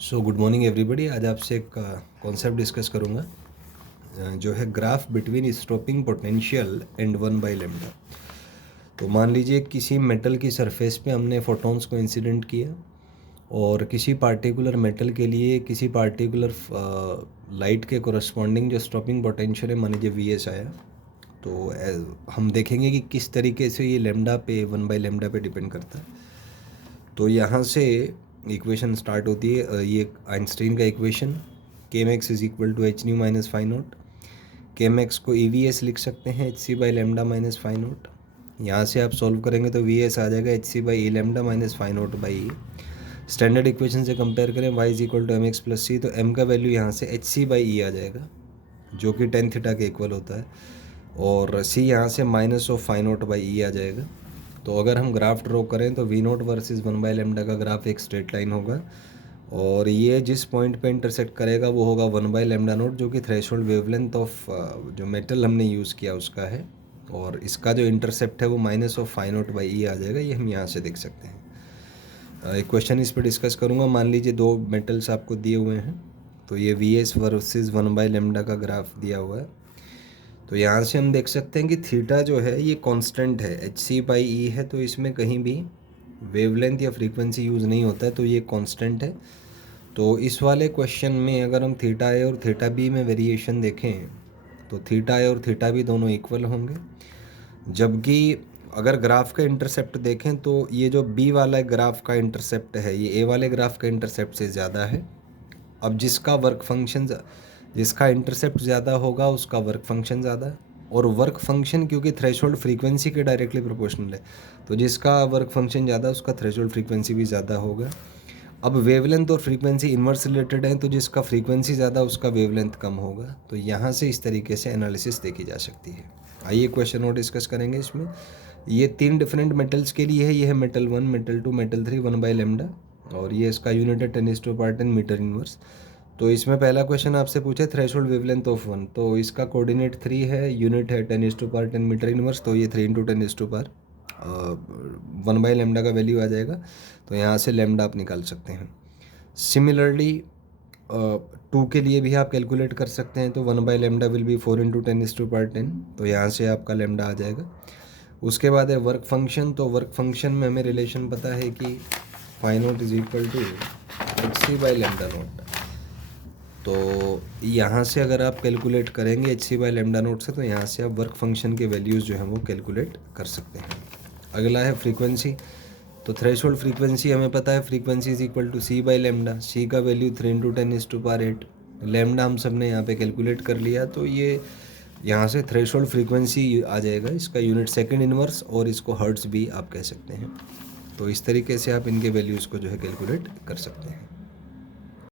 Good morning everybody. आज आपसे एक कॉन्सेप्ट डिस्कस करूँगा जो है graph between stopping potential and 1/λ। तो मान लीजिए किसी मेटल की सरफेस पे हमने फोटॉन्स को इंसिडेंट किया और किसी पार्टिकुलर मेटल के लिए किसी पार्टिकुलर लाइट के कोरस्पॉन्डिंग जो स्टॉपिंग पोटेंशियल है मान लीजिए Vs आया। तो हम देखेंगे कि किस तरीके से ये लैम्डा पे 1/λ पे डिपेंड करता है। तो यहाँ से इक्वेशन स्टार्ट होती है, ये आइंस्टाइन का equation kmax is equal to h nu minus phi naught. kmax को EVS लिख सकते हैं hc/λ माइनस फाई नोट। यहाँ से आप सॉल्व करेंगे तो VS आ जाएगा hc/Aλ minus phi naught by E। Standard equation से कंपेयर करें y is equal to mx plus c, तो m का वैल्यू यहाँ से hc/E आ जाएगा जो कि tan थीटा के इक्वल होता है, और c यहाँ से minus of phi naught by E आ जाएगा। तो अगर हम ग्राफ ड्रॉ करें तो V0 वर्सेस 1/λ का ग्राफ एक स्ट्रेट लाइन होगा, और ये जिस पॉइंट पे इंटरसेक्ट करेगा वो होगा 1/λ0, जो कि थ्रेशोल्ड वेवलेंथ ऑफ जो मेटल हमने यूज़ किया उसका है, और इसका जो इंटरसेप्ट है वो minus of phi naught by E आ जाएगा। ये हम यहाँ से देख सकते हैं। एक क्वेश्चन इस पर डिस्कस करूँगा। मान लीजिए दो मेटल्स आपको दिए हुए हैं, तो ये VS वर्सेस 1/λ का ग्राफ दिया हुआ है। तो यहाँ से हम देख सकते हैं कि थीटा जो है ये कांस्टेंट है, hc/E है, तो इसमें कहीं भी वेवलेंथ या फ्रीक्वेंसी यूज़ नहीं होता है, तो ये कांस्टेंट है। तो इस वाले क्वेश्चन में अगर हम थीटा ए और थीटा बी में वेरिएशन देखें तो थीटा ए और थीटा बी दोनों इक्वल होंगे, जबकि अगर ग्राफ का इंटरसेप्ट देखें तो ये जो बी वाला ग्राफ का इंटरसेप्ट है ये ए वाले ग्राफ का इंटरसेप्ट से ज़्यादा है। अब जिसका इंटरसेप्ट ज़्यादा होगा उसका वर्क फंक्शन ज़्यादा है, और वर्क फंक्शन क्योंकि थ्रेशोल्ड फ्रीक्वेंसी के डायरेक्टली प्रोपोर्शनल है, तो जिसका वर्क फंक्शन ज़्यादा उसका थ्रेशोल्ड फ्रीक्वेंसी भी ज़्यादा होगा। अब वेवलेंथ और फ्रीक्वेंसी इन्वर्स रिलेटेड है, तो जिसका फ्रीक्वेंसी ज़्यादा उसका वेवलेंथ कम होगा। तो यहाँ से इस तरीके से एनालिसिस देखी जा सकती है। आइए क्वेश्चन और डिस्कस करेंगे। इसमें ये 3 डिफरेंट मेटल्स के लिए है। ये है मेटल 1, मेटल 2, मेटल 3 1/λ, और ये इसका यूनिट है 10⁻10 मीटर इनवर्स। तो इसमें पहला क्वेश्चन आपसे पूछे थ्रेशोल्ड वेवलेंथ ऑफ 1, तो इसका कोऑर्डिनेट 3 है, यूनिट है 10⁻10 मीटर इनवर्स, तो ये 3 × 10⁻1/λ का वैल्यू आ जाएगा। तो यहाँ से लैम्डा आप निकाल सकते हैं। सिमिलरली 2 के लिए भी आप कैलकुलेट कर सकते हैं, तो 1/λ विल बी 4 × 10⁻10, तो यहाँ से आपका लैम्डा आ जाएगा। उसके बाद है वर्क फंक्शन। तो वर्क फंक्शन में हमें रिलेशन पता है कि phi naught is equal to hc/λ0। तो यहाँ से अगर आप कैलकुलेट करेंगे hc/λ0 से, तो यहाँ से आप वर्क फंक्शन के वैल्यूज़ जो हैं वो कैलकुलेट कर सकते हैं। अगला है फ्रीक्वेंसी। तो थ्रेशोल्ड फ्रीक्वेंसी हमें पता है, frequency is equal to c/λ। c का वैल्यू 3 × 10⁸। लैम्डा हम सब ने यहाँ पे कैलकुलेट कर लिया, तो ये यहाँ से थ्रेशोल्ड फ्रीक्वेंसी आ जाएगा। इसका यूनिट सेकंड इनवर्स, और इसको हर्ट्ज भी आप कह सकते हैं। तो इस तरीके से आप इनके वैल्यूज़ को जो है कैलकुलेट कर सकते हैं।